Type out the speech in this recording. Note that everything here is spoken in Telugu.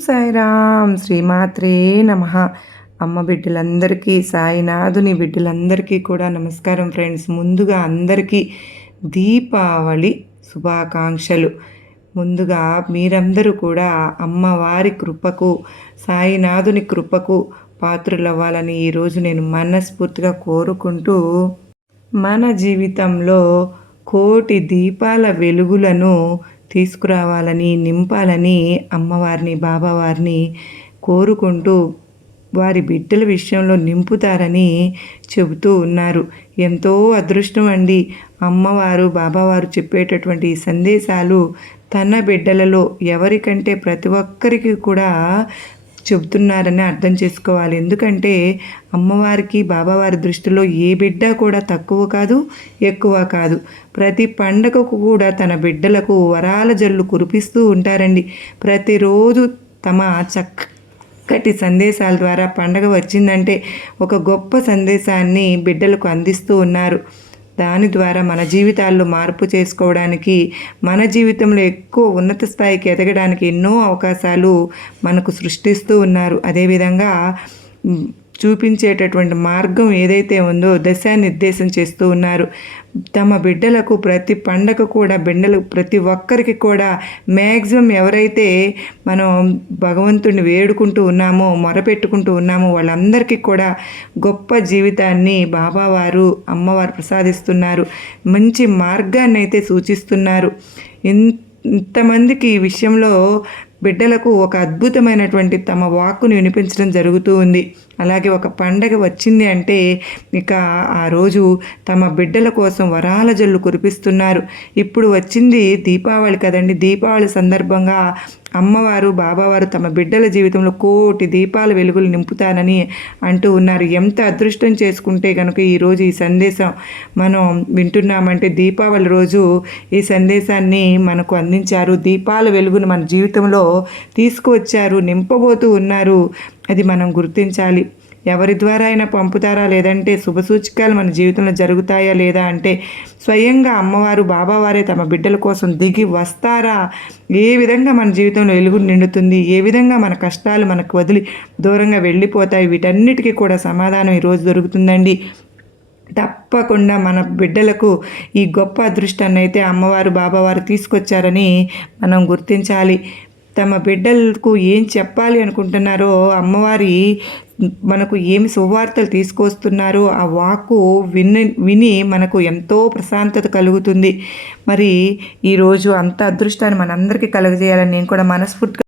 సాయిరామ్ శ్రీమాత్రే నమ. అమ్మ బిడ్డలందరికీ సాయినాథుని బిడ్డలందరికీ కూడా నమస్కారం ఫ్రెండ్స్. ముందుగా అందరికీ దీపావళి శుభాకాంక్షలు. ముందుగా మీరందరూ కూడా అమ్మవారి కృపకు సాయినాథుని కృపకు పాత్రులవ్వాలని ఈరోజు నేను మనస్ఫూర్తిగా కోరుకుంటూ మన జీవితంలో కోటి దీపాల వెలుగులను తీసుకురావాలని నింపాలని అమ్మవారిని బాబావారిని కోరుకుంటూ వారి బిడ్డల విషయంలో నింపుతారని చెబుతూ ఉన్నారు. ఎంతో అదృష్టం అండి. అమ్మవారు బాబావారు చెప్పేటటువంటి సందేశాలు తన బిడ్డలలో ఎవరికంటే ప్రతి ఒక్కరికి కూడా చెబుతున్నారని అర్థం చేసుకోవాలి. ఎందుకంటే అమ్మవారికి బాబావారి దృష్టిలో ఏ బిడ్డ కూడా తక్కువ కాదు ఎక్కువ కాదు. ప్రతి పండగకు కూడా తన బిడ్డలకు వరాల జల్లు కురిపిస్తూ ఉంటారండి. ప్రతిరోజు తమ చక్కటి సందేశాల ద్వారా పండగ వచ్చిందంటే ఒక గొప్ప సందేశాన్ని బిడ్డలకు అందిస్తూ ఉన్నారు. దాని ద్వారా మన జీవితాల్లో మార్పు చేసుకోవడానికి మన జీవితంలో ఎక్కువ ఉన్నత స్థాయికి ఎదగడానికి ఎన్నో అవకాశాలు మనకు సృష్టిస్తూ ఉన్నారు. అదేవిధంగా చూపించేటటువంటి మార్గం ఏదైతే ఉందో దశానిర్దేశం చేస్తూ ఉన్నారు. తమ బిడ్డలకు ప్రతి పండగ కూడా బిడ్డలు ప్రతి ఒక్కరికి కూడా మ్యాక్సిమం ఎవరైతే మనం భగవంతుడిని వేడుకుంటూ ఉన్నామో మొరపెట్టుకుంటూ ఉన్నామో వాళ్ళందరికీ కూడా గొప్ప జీవితాన్ని బాబావారు అమ్మవారు ప్రసాదిస్తున్నారు. మంచి మార్గాన్ని అయితే సూచిస్తున్నారు. ఇంతమందికి ఈ విషయంలో బిడ్డలకు ఒక అద్భుతమైనటువంటి తమ వాక్కును వినిపించడం జరుగుతూ ఉంది. అలాగే ఒక పండగ వచ్చింది అంటే ఇక ఆ రోజు తమ బిడ్డల కోసం వరాల జల్లు కురిపిస్తున్నారు. ఇప్పుడు వచ్చింది దీపావళి కదండి. దీపావళి సందర్భంగా అమ్మవారు బాబావారు తమ బిడ్డల జీవితంలో కోటి దీపాల వెలుగులు నింపుతానని అంటూ ఉన్నారు. ఎంత అదృష్టం చేసుకుంటే కనుక ఈరోజు ఈ సందేశం మనం వింటున్నామంటే దీపావళి రోజు ఈ సందేశాన్ని మనకు అందించారు. దీపాల వెలుగును మన జీవితంలో తీసుకువచ్చారు నింపబోతూ ఉన్నారు. అది మనం గుర్తించాలి. ఎవరి ద్వారా అయినా పంపుతారా? లేదంటే శుభసూచికలు మన జీవితంలో జరుగుతాయా లేదా అంటే స్వయంగా అమ్మవారు బాబావారే తమ బిడ్డల కోసం దిగి వస్తారా? ఏ విధంగా మన జీవితంలో వెలుగు నిండుతుంది? ఏ విధంగా మన కష్టాలు మనకు వదిలి దూరంగా వెళ్ళిపోతాయి? వీటన్నిటికీ కూడా సమాధానం ఈరోజు దొరుకుతుందండి. తప్పకుండా మన బిడ్డలకు ఈ గొప్ప అదృష్టాన్ని అయితే అమ్మవారు బాబావారు తీసుకొచ్చారని మనం గుర్తించాలి. తమ బిడ్డలకు ఏం చెప్పాలి అనుకుంటున్నారో అమ్మవారి మనకు ఏమి సువార్తలు తీసుకొస్తున్నారో ఆ వాక్కు విని విని మనకు ఎంతో ప్రశాంతత కలుగుతుంది. మరి ఈరోజు అంత అదృష్టాన్ని మనందరికీ కలుగజేయాలని నేను కూడా మనస్ఫూర్తిగా